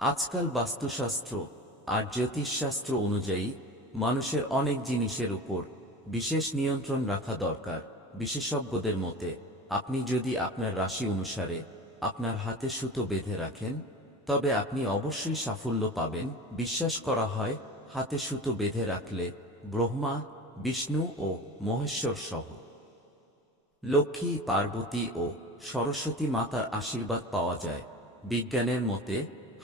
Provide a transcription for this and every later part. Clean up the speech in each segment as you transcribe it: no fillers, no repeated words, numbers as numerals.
আজকাল বাস্তুশাস্ত্র আর জ্যোতিষশাস্ত্র অনুযায়ী মানুষের অনেক জিনিসের উপর বিশেষ নিয়ন্ত্রণ রাখা দরকার। বিশেষজ্ঞদের মতে আপনি যদি আপনার রাশি অনুসারে আপনার হাতে সুতো বেঁধে রাখেন তবে আপনি অবশ্যই সাফল্য পাবেন। বিশ্বাস করা হয় হাতে সুতো বেঁধে রাখলে ব্রহ্মা, বিষ্ণু ও মহেশ্বর সহ লক্ষ্মী, পার্বতী ও সরস্বতী মাতার আশীর্বাদ পাওয়া যায়। বিজ্ঞানের মতে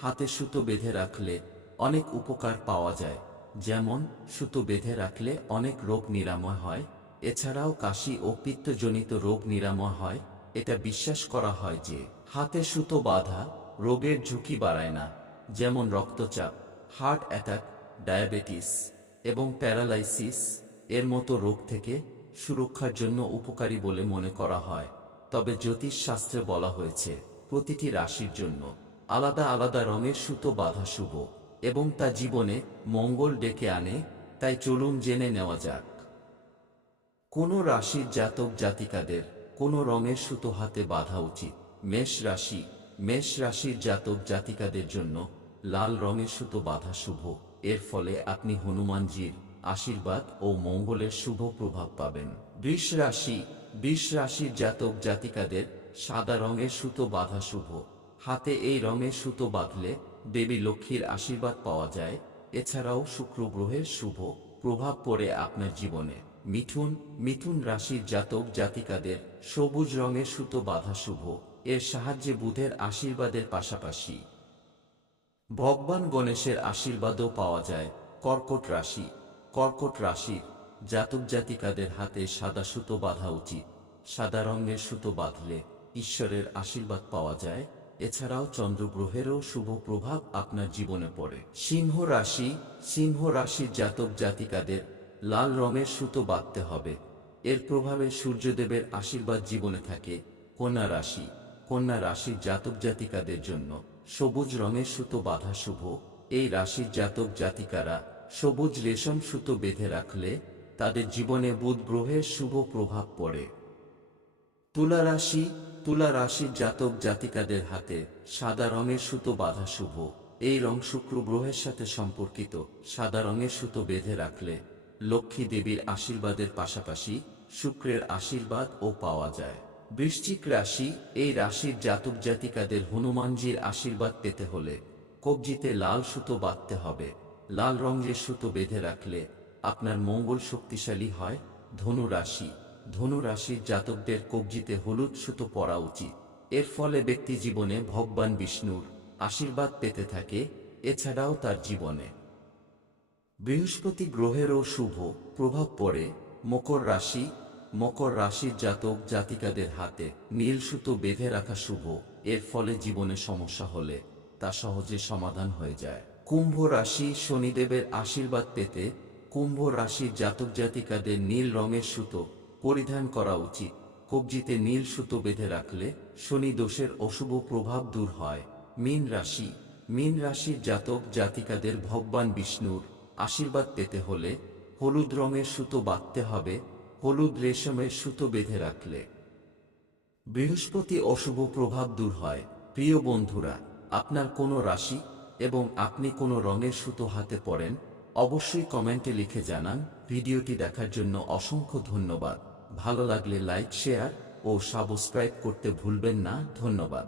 হাতে সুতো বেঁধে রাখলে অনেক উপকার পাওয়া যায়, যেমন সুতো বেঁধে রাখলে অনেক রোগ নিরাময় হয়। এছাড়াও কাশি ও পিত্তজনিত রোগ নিরাময় হয়। এটা বিশ্বাস করা হয় যে হাতে সুতো বাঁধা রোগের ঝুঁকি বাড়ায় না, যেমন রক্তচাপ, হার্ট অ্যাটাক, ডায়াবেটিস এবং প্যারালাইসিস এর মতো রোগ থেকে সুরক্ষার জন্য উপকারী বলে মনে করা হয়। তবে জ্যোতিষ শাস্ত্রে বলা হয়েছে প্রতিটি রাশির জন্য আলাদা আলাদা রঙের সুতো বাঁধা শুভ এবং তা জীবনে মঙ্গল ডেকে আনে। তাই চলুন জেনে নেওয়া যাক কোন রাশির জাতক জাতিকাদের কোন রঙের সুতো হাতে বাঁধা উচিত। মেষ রাশির জাতক জাতিকাদের জন্য লাল রঙের সুতো বাঁধা শুভ। এর ফলে আপনি হনুমানজির আশীর্বাদ ও মঙ্গলের শুভ প্রভাব পাবেন। বৃষ রাশির জাতক জাতিকাদের সাদা রঙের সুতো বাঁধা শুভ। হাতে এই রঙের সুতো বাঁধলে দেবী লক্ষ্মীর আশীর্বাদ পাওয়া যায়। এছাড়াও শুক্র গ্রহের শুভ প্রভাব পড়ে আপনার জীবনে। মিথুন রাশির জাতক জাতিকাদের সবুজ রঙের সুতো বাঁধা শুভ। এর সাহায্যে বুধের আশীর্বাদের পাশাপাশি ভগবান গণেশের আশীর্বাদও পাওয়া যায়। কর্কট রাশির জাতক জাতিকাদের হাতে সাদা সুতো বাঁধা উচিত। সাদা রঙের সুতো বাঁধলে ঈশ্বরের আশীর্বাদ পাওয়া যায়। এছাড়াও চন্দ্রগ্রহেরও শুভ প্রভাব আপনার জীবনে পড়ে। সিংহ রাশির জাতক জাতিকাদের লাল রঙের সুতো বাঁধতে হবে। এর প্রভাবে সূর্যদেবের আশীর্বাদ জীবনে থাকে। কন্যা রাশির জাতক জাতিকাদের জন্য সবুজ রঙের সুতো বাঁধা শুভ। এই রাশির জাতক জাতিকারা সবুজ রেশম সুতো বেঁধে রাখলে তাদের জীবনে বুধ গ্রহের শুভ প্রভাব পড়ে। তুলা রাশির জাতক জাতিকাদের হাতে সাদা রঙের সুতো বাঁধা শুভ। এই রং শুক্র গ্রহের সাথে সম্পর্কিত। সাদা রঙের সুতো বেঁধে রাখলে লক্ষ্মী দেবীর আশীর্বাদের পাশাপাশি শুক্রের আশীর্বাদও পাওয়া যায়। বৃশ্চিক রাশি, এই রাশির জাতক জাতিকাদের হনুমানজির আশীর্বাদ পেতে হলে কবজিতে লাল সুতো বাঁধতে হবে। লাল রঙের সুতো বেঁধে রাখলে আপনার মঙ্গল শক্তিশালী হয়। ধনু রাশির জাতকদের কবজিতে হলুদ সুতো পরা উচিত। এর ফলে ব্যক্তি জীবনে ভগবান বিষ্ণুর আশীর্বাদ পেতে থাকে। এছাড়াও তার জীবনে বৃহস্পতি গ্রহেরও শুভ প্রভাব পড়ে। মকর রাশির জাতক জাতিকাদের হাতে নীল সুতো বেঁধে রাখা শুভ। এর ফলে জীবনে সমস্যা হলে তা সহজে সমাধান হয়ে যায়। কুম্ভ রাশি, শনিদেবের আশীর্বাদ পেতে কুম্ভ রাশির জাতক জাতিকাদের নীল রঙের সুতো পরিধান করা উচিত। কবজিতে নীল সুতো বেঁধে রাখলে শনি দোষের অশুভ প্রভাব দূর হয়। মীন রাশির জাতক জাতিকাদের ভগবান বিষ্ণুর আশীর্বাদ পেতে হলে হলুদ রঙের সুতো বাঁধতে হবে। হলুদ রেশমের সুতো বেঁধে রাখলে বৃহস্পতি অশুভ প্রভাব দূর হয়। প্রিয় বন্ধুরা, আপনার কোনো রাশি এবং আপনি কোনো রঙের সুতো হাতে পরেন অবশ্যই কমেন্টে লিখে জানান। ভিডিওটি দেখার জন্য অসংখ্য ধন্যবাদ। ভালো লাগলে লাইক, শেয়ার ও সাবস্ক্রাইব করতে ভুলবেন না। ধন্যবাদ।